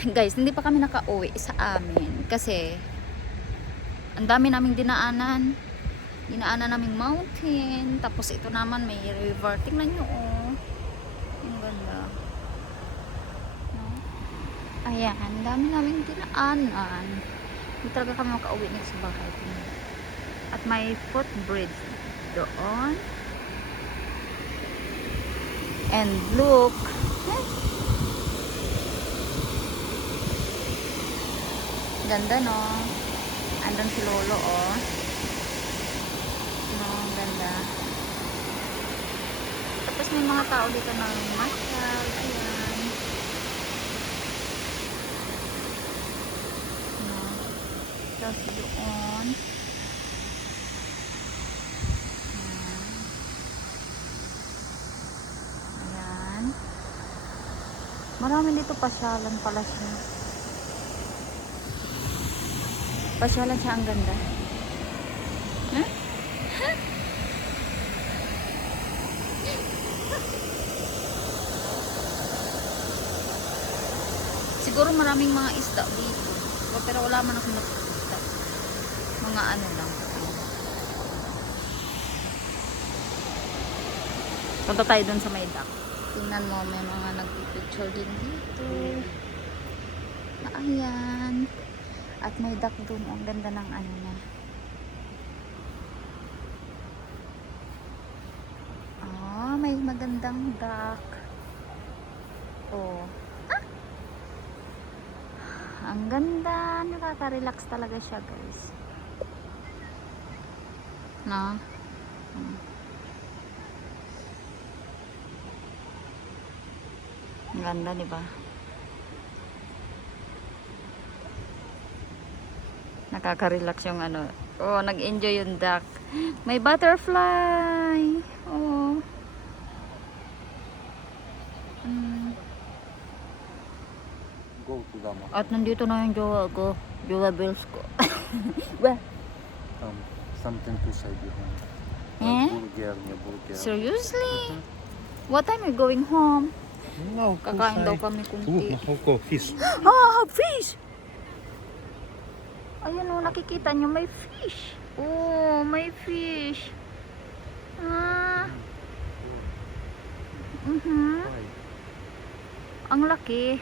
Guys, hindi pa kami nakauwi sa amin kasi ang dami naming dinaanan. Dinaanan naming mountain. Tapos ito naman may river. Tingnan nyo, oh. Ang ganda. No? Ayan, ang dami naming dinaanan. Hindi talaga kami makauwi next sa bahay. At may footbridge doon. And look. Ganda, no? Andun si Lolo, oh. No, ganda. Tapos may mga tao dito na masyal. Ayan. No. Tapos doon. Ayan. Marami dito pasyalan pala siya. Pasyalan siya, ang ganda. Huh? Siguro maraming mga isda dito. Pero wala man akong nakikita. Mga ano lang. Punta tayo dun sa may dock. Tingnan mo, may mga nagpipicture din dito. Ayan. At may duck dun. Ang ganda ng ano na. Oh, may magandang duck. Oh. Ah! Ang ganda. Nakaka-relax talaga siya, guys. No? Ang ganda, di ba? Nakaka-relax yung ano. Oh, nag-enjoy yung duck. May butterfly. Oh. Go to Dama. At nandito na yung jowa ko. Jowa bills ko. Well, Something to say behind. eh? Bulgaria, Bulgaria. Seriously? What time are you going home? No, Kakain daw kami kunti. Nahoko, fish. Ah, fish! Ayan o, nakikita nyo, may fish. Oh, may fish. Ah. Ang laki.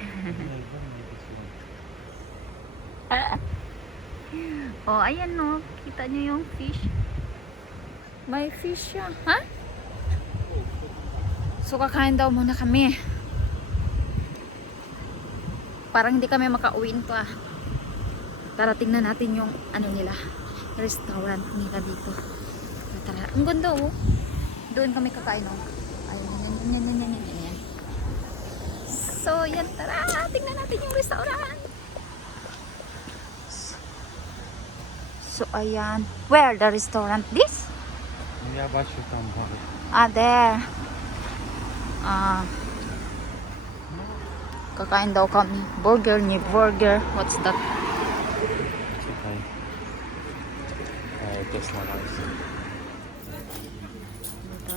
Oh, ayan no. Kita nyo yung fish. May fish siya. Ha? So, kakain daw muna kami. Parang hindi kami makauwiin pa. Tara, tingnan natin yung ano nila. Restaurant nila dito. Tara. Ang ganda, oh. Doon kami kakain, oh. Ayan. So, yan. Tara. Tingnan natin yung restaurant. So, ayan. Where the restaurant? This? Я бачу там бар. Ah, there. Ah. Kakain daw kami. Burger ni burger. What's that? Czekaj. To znalazłem.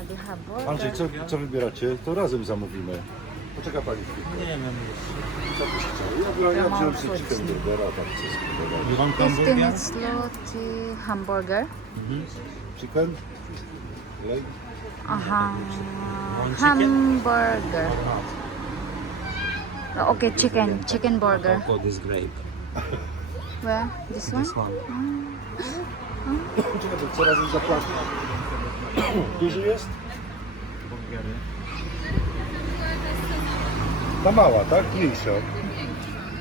They have burger. Andrzej, co wybieracie? To razem zamówimy. Poczeka pani chwilkę. Nie wiem już. Co byście chcieli? Ja wziąłem sobie chicken burgera, tam co spróbować. You want 15 hamburger? minutes zloty hamburger. Chicken? Lej? Aha. One chicken? Hamburger. Oh, okay, chicken burger. How cold is grape? Where? This one? This one. Czekaj, to co razem zapłacimy? Duży jest? Burgery. Ta mała, tak? Mniejsza.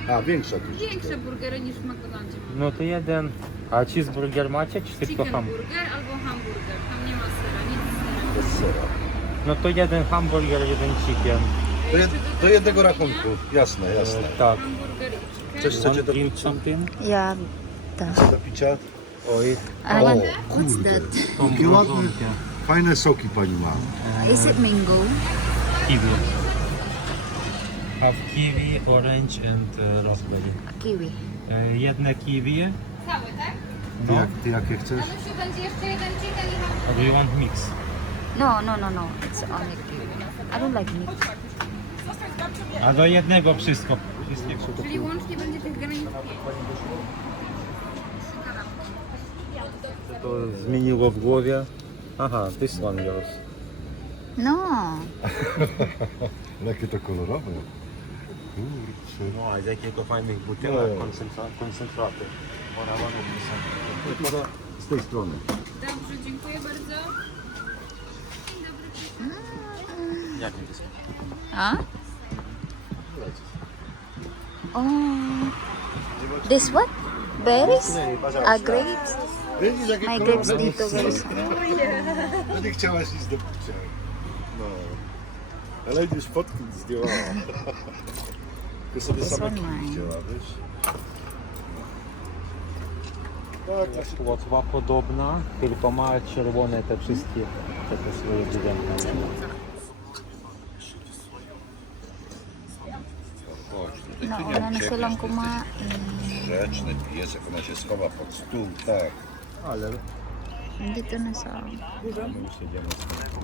A, większa troszeczkę. Większe burgery niż w McDonaldzie. No to jeden. A cheeseburger macie, czy tylko Chicken ham? burger albo hamburger. Tam nie ma sera, nic z serem. Bez sera. No to jeden hamburger, jeden chicken. Do jednego rachunku. Jasne, jasne. Tak. Hamburger i chicken. Coś chcecie do Drink picia? something? Yeah. Do picia? Oj. I want, O, what's kurde. that? Jakie ładne, fajne soki pani ma. Is it mango? Kiwi. Have kiwi, orange and raspberry. Kiwi. Jedne kiwi. Cały, tak? Ty, ty jakie chcesz? Anusiu, będzie jeszcze jeden chicken i hamburger. A do you want mix? No. It's only kiwi. I don't like meat. A do jednego wszystko. wszystkiego. Czyli łącznie będzie tych granitów 5. To zmieniło w głowie. Aha, this one goes. No. Jakie to kolorowe. Kurczę. No, a z jakiego fajnych No. butelek koncentraty. Ona ma Może z tej strony. Dobrze, dziękuję bardzo. Dzień dobry. Jak to jest? A? Oh. This what? Berries? Grapes? Widzisz, jakie May kolorowe? grapes dito guys. No nie chciałaś iść do picia. No. Ale idziesz fotki zdjęłała. Tylko sobie This same one kiwi mine. wzięła, wiesz? Tak, to się Łotwa podobna, tylko ma czerwone te wszystkie te swoje budynki. No, una na silang kumain. Grzeczny piesek, ona się schowa pod stół, tak. Ale Dito na sa...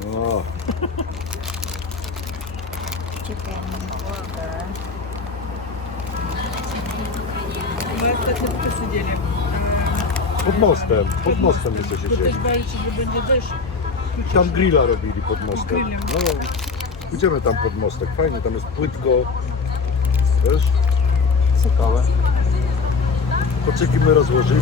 No, Chicken burger. Мы, кстати, тут сидели. pod mostem my sobie Вы siedzieli. też boicie, że będzie deszcz. Tam grilla robili pod mostem. Grillem. No, pójdziemy tam pod mostek, fajnie, tam jest płytko. Wiesz? ciekawe. Kocyki my rozłożyli.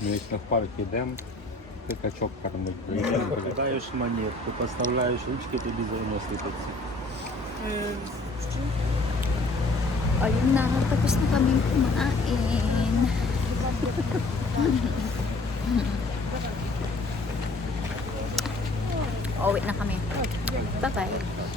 Мы если в парк идем, ты качок кормить. Даешь монетку, поставляешь ручки, тобі заносить. Ayun na, tapos na kaming kumain. Uwi na kami. Bye-bye.